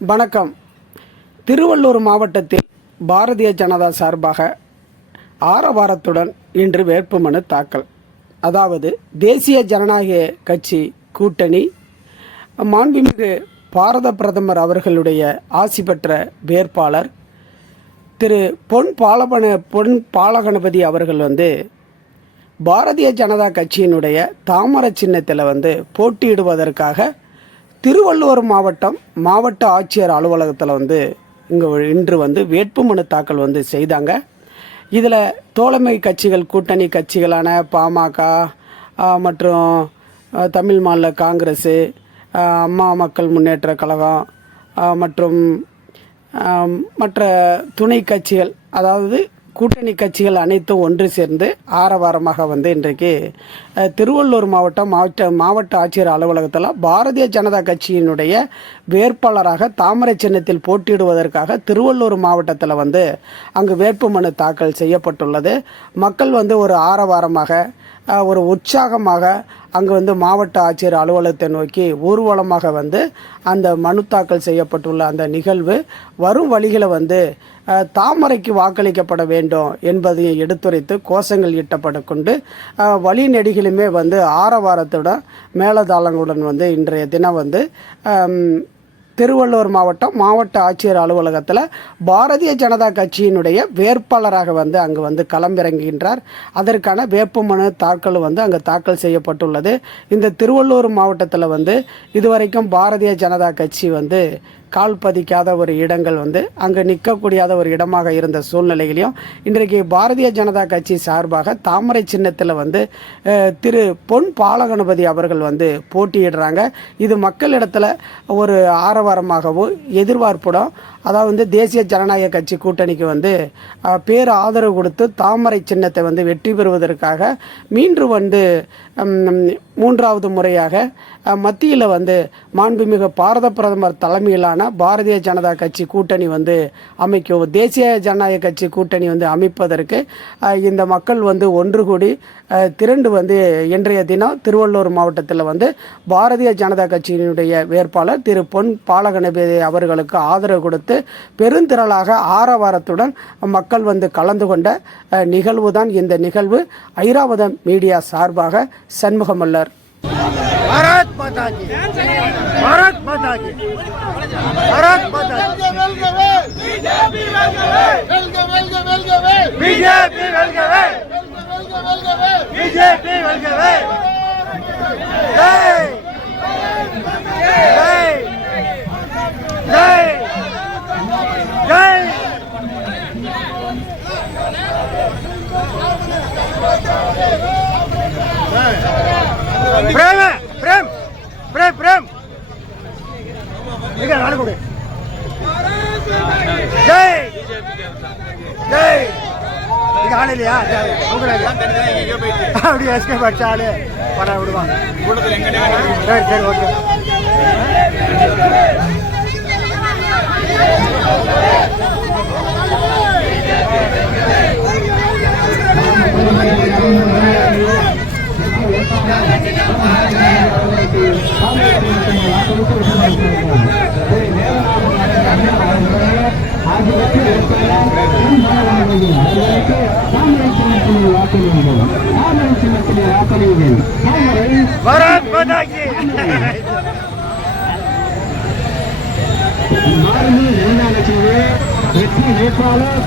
வணக்கம். திருவள்ளூர் மாவட்டத்தில் பாரதிய ஜனதா சார்பாக ஆரவாரத்துடன் இன்று வேட்புமனு தாக்கல். அதாவது தேசிய ஜனநாயக கட்சி கூட்டணி மாண்புமிகு பாரத பிரதமர் அவர்களுடைய ஆசி பெற்ற வேட்பாளர் திரு பொன் பாலபன பொன் பாலகணபதி அவர்கள் வந்து பாரதிய ஜனதா கட்சியினுடைய தாமர சின்னத்தில் வந்து போட்டியிடுவதற்காக திருவள்ளுவர் மாவட்டம் மாவட்ட ஆட்சியர் அலுவலகத்தில் வந்து இங்கே இன்று வந்து வேட்புமனு தாக்கல் வந்து செய்தாங்க. இதில் தோழமை கட்சிகள் கூட்டணி கட்சிகளான பாமக மற்றும் தமிழ் மாநில காங்கிரஸு அம்மா மக்கள் முன்னேற்ற கழகம் மற்றும் மற்ற துணை கட்சிகள் அதாவது கூட்டணி கட்சிகள் அனைத்தும் ஒன்று சேர்ந்து ஆரவாரமாக வந்து இன்றைக்கு திருவள்ளூர் மாவட்டம் மாவட்ட மாவட்ட ஆட்சியர் அலுவலகத்தில் பாரதிய ஜனதா கட்சியினுடைய வேட்பாளராக தாமரை சின்னத்தில் போட்டியிடுவதற்காக திருவள்ளூர் மாவட்டத்தில் வந்து அங்கு வேட்புமனு தாக்கல் செய்யப்பட்டுள்ளது. மக்கள் வந்து ஒரு ஆரவாரமாக ஒரு உற்சாகமாக அங்கு வந்து மாவட்ட ஆட்சியர் அலுவலகத்தை நோக்கி ஊர்வலமாக வந்து அந்த மனு தாக்கல் செய்யப்பட்டுள்ள அந்த நிகழ்வு வரும் வழிகளை வந்து தாமரைக்கு வாக்களிக்கப்பட வேண்டும் என்பதை எடுத்துரைத்து கோஷங்கள் ஈட்டப்பட கொண்டு வழி வந்து ஆரவாரத்துடன் மேலதாளங்களுடன் வந்து இன்றைய தினம் வந்து திருவள்ளூர் மாவட்டம் மாவட்ட ஆட்சியர் அலுவலகத்தில் பாரதிய ஜனதா கட்சியினுடைய வேட்பாளராக வந்து அங்கு வந்து களமிறங்குகின்றார். அதற்கான வேட்புமனு தாக்கல் வந்து அங்கு தாக்கல் செய்யப்பட்டுள்ளது. இந்த திருவள்ளூர் மாவட்டத்தில் வந்து இதுவரைக்கும் பாரதிய ஜனதா கட்சி வந்து கால் பதிக்காத ஒரு இடங்கள் வந்து அங்கே நிற்கக்கூடியாத ஒரு இடமாக இருந்த சூழ்நிலையிலையும் இன்றைக்கு பாரதிய ஜனதா கட்சி சார்பாக தாமரை சின்னத்தில் வந்து திரு பொன் பாலகணபதி அவர்கள் வந்து போட்டியிடுறாங்க. இது மக்களிடத்தில் ஒரு ஆரவாரமாகவும் எதிர்பார்ப்புடன் அதாவது வந்து தேசிய ஜனநாயக கட்சி கூட்டணிக்கு வந்து பேர் ஆதரவு கொடுத்து தாமரை சின்னத்தை வந்து வெற்றி பெறுவதற்காக மீண்டும் வந்து மூன்றாவது முறையாக மத்தியில் வந்து மாண்புமிகு பாரத பிரதமர் தலைமையிலான பாரதிய ஜனதா கட்சி கூட்டணி வந்து அமைக்கும் தேசிய ஜனநாயக கட்சி கூட்டணி வந்து அமைப்பதற்கு இந்த மக்கள் வந்து ஒன்று கூடி திரண்டு வந்து இன்றைய தினம் திருவள்ளூர் மாவட்டத்தில் வந்து பாரதிய ஜனதா கட்சியினுடைய வேட்பாளர் திரு பொன் பாலகணபதி அவர்களுக்கு ஆதரவு கொடுத்து பெருந்திரளாக ஆரவாரத்துடன் மக்கள் வந்து கலந்து கொண்ட நிகழ்வு தான் இந்த நிகழ்வு. ஐராவதம் மீடியா சார்பாக சண்முகமல்லர். भारत माता की। भारत माता की। भारत माता बीजेपी बीजेपी वेलकमे பிரேம பிரேம் பிரேம் பிரேம். இங்க நாடு கொடு. ஜெய். ஜெய். இங்க ஆள் இல்லையா? அப்படியே எஸ்கேப் அடிச்ச ஆளு வர விடுவாங்க. சரி சரி ஓகே Thank you. பாரத் மாதா கி வெற்றி வேட்பாளர்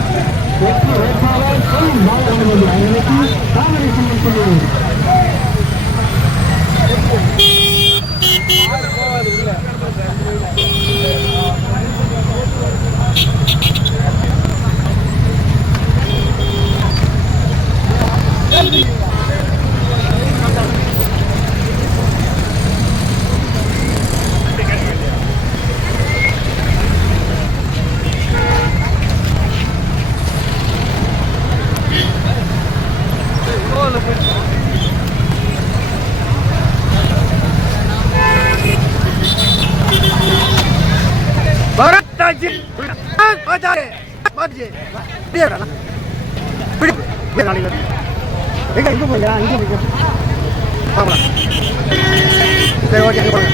வெற்றி வேட்பாளர் பொன் பாலகணபதி அவர்களுக்கு தாமரை சின்னத்தில் भारत ஆட்சி எங்க இங்கே போகிறா இங்கே போய் ஆமாம் சரி ஓகே அங்கே போங்க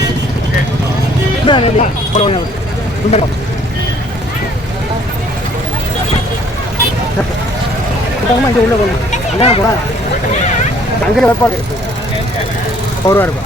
வைப்பாரு ஒருவா இருப்பா